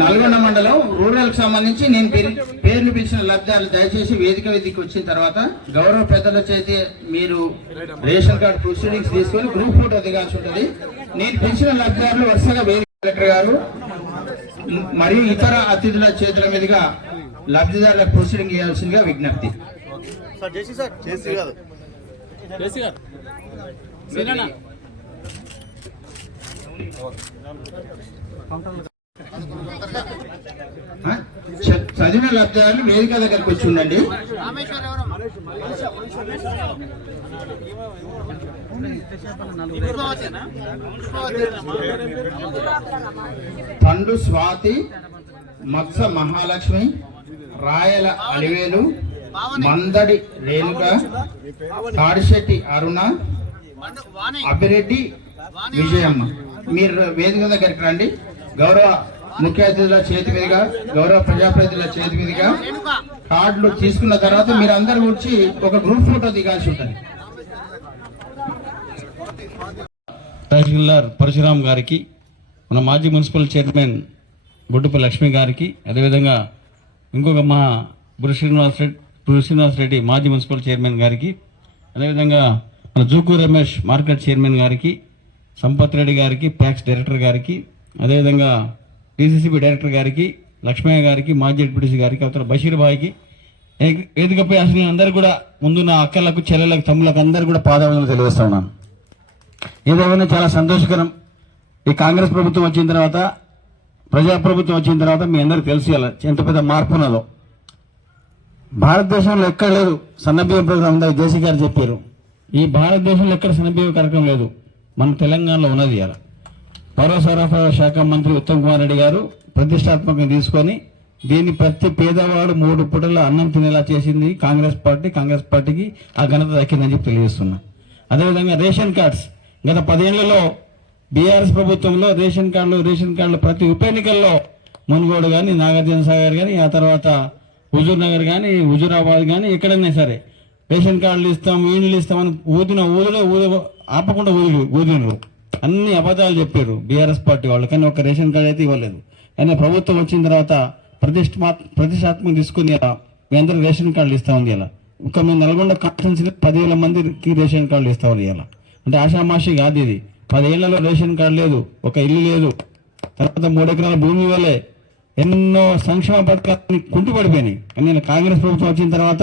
నల్గొండ మండలం రూరల్కి సంబంధించి నేను పేరు- పేర్లు పిలిచిన లబ్ధాలు దయచేసి వేదిక వేదికకి వచ్చిన తర్వాత గౌరవ పెద్దల చేతి మీరు రేషన్ కార్డు ప్రొసీడింగ్స్ తీసుకొని గ్రూప్ ఫోటో దిగాల్సి ఉంటుంది. నేను పిలిచిన లబ్ధారులు వరుసగా వేదిక కలెక్టర్ గారు మరియు ఇతర అతిథుల చేతుల మీదుగా లబ్ధిదారులకు ప్రొసీడింగ్ చేయాల్సిందిగా విజ్ఞప్తి. సార్ జేసీ సార్ జేసీ కాదు జేసీ గారు సీనన్న ఆ? భజన లబ్ధాలు వేదిక దగ్గరకు వచ్చి ఉండండి. పండు స్వాతి మత్స మహాలక్ష్మి రాయల అలివేలు మందడి రేణుక తాడిశెట్టి అరుణ అభిరెడ్డి విజయమ్మ. మీరు వేదిక దగ్గరికి రండి. గౌరవ ముఖ్య అతిథుల చేతి మీదుగా గౌరవ ప్రజాప్రతినిధుల చేతి మీదుగా కార్డులు తీసుకున్న తర్వాత మీరు అందరు వచ్చి ఒక గ్రూప్ ఫోటో దిగాల్సి ఉంటుంది. తహసీల్దార్ పరశురామ్ గారికి మన మాజీ మున్సిపల్ చైర్మన్ బొడ్డుపల్లి లక్ష్మి గారికి అదేవిధంగా ఇంకొక మా బురి శ్రీనివాస్ రెడ్డి బురి శ్రీనివాస్ రెడ్డి మాజీ మున్సిపల్ చైర్మన్ గారికి అదేవిధంగా మన జూకు రమేష్ మార్కెట్ చైర్మన్ గారికి సంపత్ రెడ్డి గారికి ప్యాక్స్ డైరెక్టర్ గారికి అదేవిధంగా డీసీసీబీ డైరెక్టర్ గారికి లక్ష్మయ్య గారికి మాజీ డిప్యూటీసీ గారికి అవతల బషీర్ బాయ్కి వేదికపై అసలు అందరూ కూడా ముందున్న అక్కలకు చెల్లెలకు తమ్ములకు అందరూ కూడా పాదవందలు తెలియజేస్తా ఉన్నాను. ఏదేమైనా చాలా సంతోషకరం. ఈ కాంగ్రెస్ ప్రభుత్వం వచ్చిన తర్వాత ప్రజాప్రభుత్వం వచ్చిన తర్వాత మీ అందరికి తెలిసి ఎలా ఎంత పెద్ద మార్పు ఉన్నదో. భారతదేశంలో ఎక్కడ లేదు సన్నబియ్యం ప్రోగ్రాం ఉందా జేసీ గారు చెప్పారు. ఈ భారతదేశంలో ఎక్కడ సన్నబియ్యం కార్యక్రమం లేదు. మన తెలంగాణలో ఉన్నది ఇలా పౌర సరఫరా శాఖ మంత్రి ఉత్తమ్ కుమార్ రెడ్డి గారు ప్రతిష్టాత్మకంగా తీసుకొని దీన్ని ప్రతి పేదవాడు మూడు పూటల అన్నం తినేలా చేసింది కాంగ్రెస్ పార్టీ కాంగ్రెస్ పార్టీకి ఆ ఘనత దక్కిందని చెప్పి తెలియజేస్తున్నా. అదేవిధంగా రేషన్ కార్డ్స్. గత పదేళ్ళలో బీఆర్ఎస్ ప్రభుత్వంలో రేషన్ కార్డులు రేషన్ కార్డులు ప్రతి ఉప ఎన్నికల్లో మునుగోడు కానీ నాగార్జున సాగర్ కానీ ఆ తర్వాత హుజూర్ నగర్ కానీ హుజూరాబాద్ కానీ ఎక్కడైనా సరే రేషన్ కార్డులు ఇస్తాం ఈళ్ళు ఇస్తామని ఊదిన ఊదిలో ఊద ఆపకుండా ఊదిలు ఊదినరు అన్ని అబద్ధాలు చెప్పారు బీఆర్ఎస్ పార్టీ వాళ్ళు కానీ ఒక రేషన్ కార్డు అయితే ఇవ్వలేదు. కానీ ప్రభుత్వం వచ్చిన తర్వాత ప్రతిష్టమా ప్రతిష్టాత్మక తీసుకుని ఇలా మీ అందరూ రేషన్ కార్డులు ఇస్తా ఉంది ఇలా. ఒక మీ నల్గొండ కాన్స్టిట్యున్సీలో పదివేల మందికి రేషన్ కార్డులు ఇస్తా ఉంది ఇలా. అంటే ఆషామాషి కాదు ఇది. పదేళ్ళలో రేషన్ కార్డు లేదు ఒక ఇల్లు లేదు. తర్వాత మూడు ఎకరాల భూమి ఇవ్వలే ఎన్నో సంక్షేమ పథకాలని కుంటుపడిపోయినాయి. కానీ నేను కాంగ్రెస్ ప్రభుత్వం వచ్చిన తర్వాత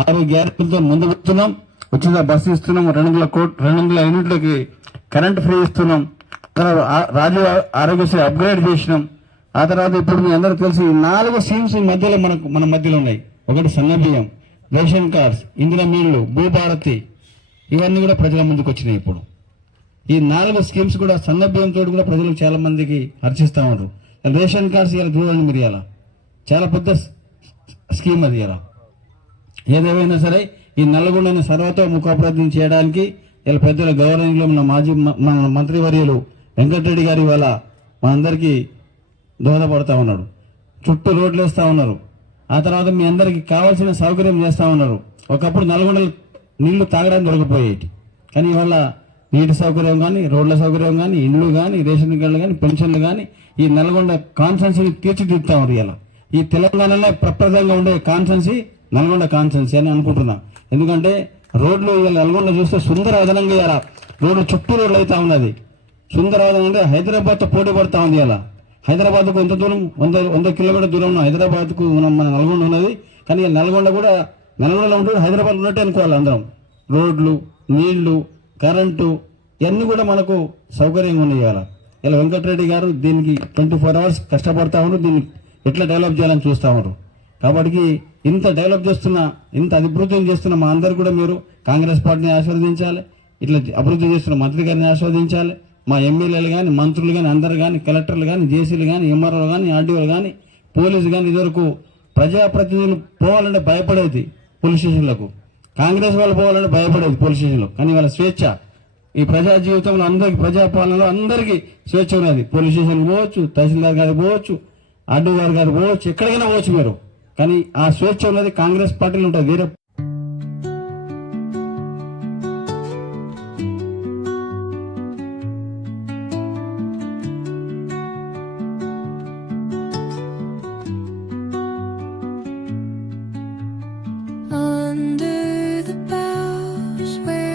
ఆరు గ్యారెంటీలతో ముందు పెడుతున్నాం వచ్చిన బస్సు ఇస్తున్నాం రెండు వందల కోట్ రెండు వందల యూనిట్లకి కరెంట్ ఫ్రీ ఇస్తున్నాం. తర్వాత ఆ- రాజీవ్ ఆరోగ్యశ్రీ అప్గ్రేడ్ చేసినాం. ఆ తర్వాత ఇప్పుడు మీ అందరూ తెలిసి నాలుగు స్కీమ్స్ ఈ మధ్యలో మనకు మన మధ్యలో ఉన్నాయి. ఒకటి సన్నబియ్యం రేషన్ కార్డ్స్ ఇందిరా మీళ్ళు భూభారతి ఇవన్నీ కూడా ప్రజల ముందుకు వచ్చినాయి ఇప్పుడు. ఈ నాలుగు స్కీమ్స్ కూడా సన్నబియ్యం కూడా ప్రజలకు చాలా మందికి హర్షిస్తా ఉన్నారు. రేషన్ కార్డ్స్ ఇలా చూడండి మీరు ఇలా చాలా పెద్ద స్కీమ్ అది ఇలా ఏదేమైనా సరే ఈ నల్గొండని సర్వతో ముఖాభివృద్ధి చేయడానికి ఇలా పెద్దల గౌరవంలో మన మాజీ మ- మన మంత్రివర్యులు వెంకటరెడ్డి గారి వల్ల మనందరికీ దోహదపడతా ఉన్నాడు చుట్టూ రోడ్లు వేస్తూ ఉన్నారు. ఆ తర్వాత మీ అందరికి కావాల్సిన సౌకర్యం చేస్తూ ఉన్నారు. ఒకప్పుడు నల్గొండలు నీళ్ళు తాగడానికి దొరకపోయేటి. కానీ ఇవాళ నీటి సౌకర్యం కానీ రోడ్ల సౌకర్యం కానీ ఇండ్లు కానీ రేషన్ కార్డులు కానీ పెన్షన్లు కానీ ఈ నల్గొండ కాన్సెన్సీని తీర్చిదిద్దుతా ఉన్నారు ఇలా ఈ తెలంగాణలో ప్రప్రదంగా ఉండే కాన్సెన్సీ నల్గొండ కాన్సెన్సీ అని అనుకుంటున్నా. ఎందుకంటే రోడ్లు ఇవాళ నల్గొండ చూస్తే సుందర అదనంగా ఇలా రోడ్డు చుట్టూ రోడ్లు అవుతా ఉన్నది. సుందరవాదం అంటే హైదరాబాద్తో పోటీ పడతా ఉంది ఇలా హైదరాబాద్కు ఎంత దూరం? వంద వంద కిలోమీటర్ దూరం హైదరాబాద్కు మన మన నల్గొండ ఉన్నది. కానీ నల్గొండ కూడా నల్గొండలో ఉంటుంది హైదరాబాద్ ఉన్నట్టే అనుకోవాలి అందరం. రోడ్లు నీళ్ళు కరెంటు ఇవన్నీ కూడా మనకు సౌకర్యంగా ఉన్నాయి ఇవాళ. ఇలా వెంకటరెడ్డి గారు దీనికి ట్వంటీ ఫోర్ అవర్స్ కష్టపడతా ఉన్నారు. దీన్ని ఎట్లా డెవలప్ చేయాలని చూస్తా ఉన్నారు. కాబట్టి ఇంత డెవలప్ చేస్తున్న ఇంత అభివృద్ధి చేస్తున్న మా అందరు కూడా మీరు కాంగ్రెస్ పార్టీని ఆస్వాదించాలి ఇట్లా అభివృద్ధి చేస్తున్న మంత్రి గారిని ఆస్వాదించాలి మా ఎమ్మెల్యేలు కానీ మంత్రులు కానీ అందరు కానీ కలెక్టర్లు కానీ జేసీలు కానీ ఎంఆర్ఓలు కానీ ఆర్డీఓలు కానీ పోలీసు కానీ ఇదివరకు ప్రజాప్రతినిధులు పోవాలంటే భయపడేది పోలీస్ స్టేషన్లకు. కాంగ్రెస్ వాళ్ళు పోవాలంటే భయపడేది పోలీస్ స్టేషన్లో. కానీ వాళ్ళ స్వేచ్ఛ. ఈ ప్రజా జీవితంలో అందరికీ ప్రజాపాలనలో అందరికీ స్వేచ్ఛ ఉన్నది. పోలీస్ స్టేషన్కి పోవచ్చు తహసీల్దార్ గారికి పోవచ్చు ఆర్డీ గారు గారు పోవచ్చు ఎక్కడికైనా పోవచ్చు మీరు. కానీ ఆ స్వేచ్ఛ ఉన్నది కాంగ్రెస్ పార్టీలో ఉంటుంది. వేరే